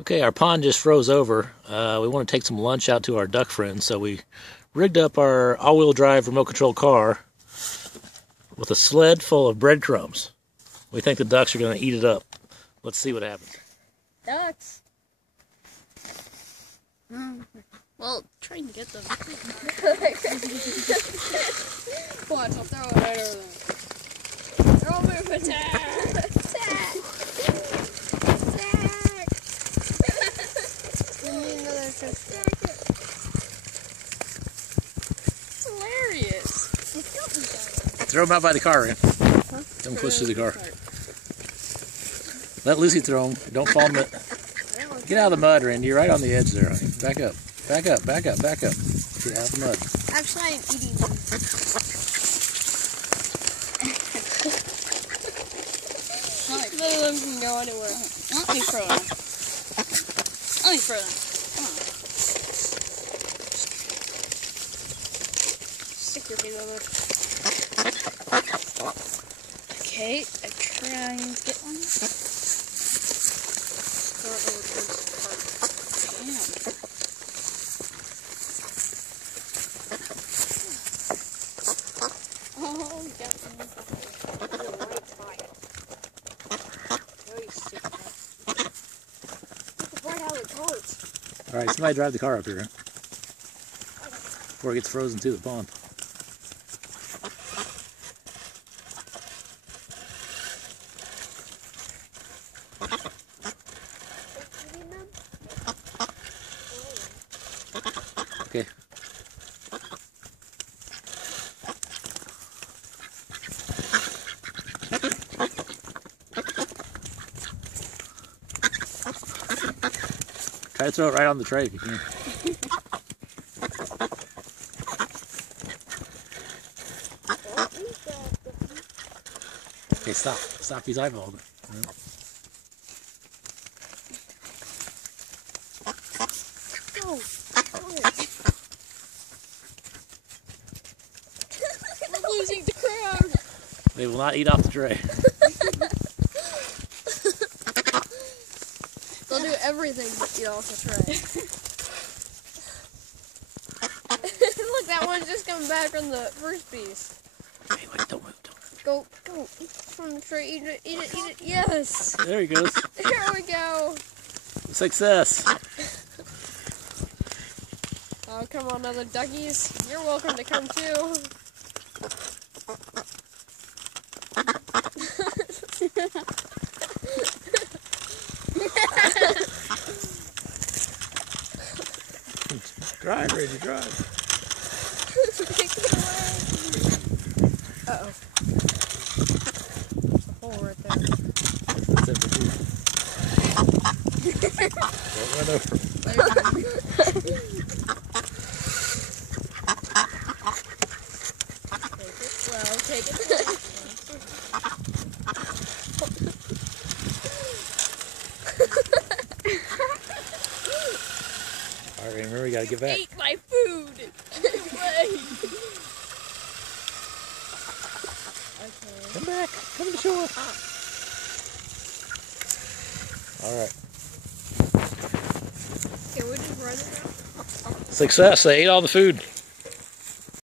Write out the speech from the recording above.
Okay, our pond just froze over. We want to take some lunch out to our duck friends, so we rigged up our all-wheel drive remote control car with a sled full of breadcrumbs. We think the ducks are going to eat it up. Let's see what happens. Ducks. Well, trying to get them. Watch, I'll throw it right over them. Throw me for attack! Attack! Attack! Give me another attack. It's hilarious. Throw them out by the car, Ren. Huh? Don't push through the car. Let Lucy throw them. Don't fall in the... Get out of the mud, Randy. You're right on the edge there, honey. Back up. Back up, back up, back up. Get out of the mud. Actually, I'm eating them. None of them can go anywhere. Let me throw them. Let me throw them. Come on. Stick your feet over. Okay, I try and get one. Throw it over towards the cart. Damn. Oh, we got one. Right by it. Very stupid. Get the right out of the cart. Alright, somebody drive the car up here, before it gets frozen to the pond. Okay. Try to throw it right on the tray if you can. Okay, stop. Stop. He's eyeballing it. Go. I'm losing the crowd. They will not eat off the tray. They'll do everything but eat off the tray. Look, that one's just coming back from the first piece. Hey, wait, don't move, don't move. Go, eat from the tray, eat it, eat it, eat it. Yes! There he goes. There we go. Success. Oh, come on, other duckies. You're welcome to come too. Drive, Reggie, drive. Take it away. Uh-oh. There's a hole right there. That's it for you. Don't run over. Take it slow, take it slow. Alright, remember, we gotta get back. Eat my food! Away! Okay. Come back. Come to the shore. Alright. Okay, we're just running now. Success. They ate all the food.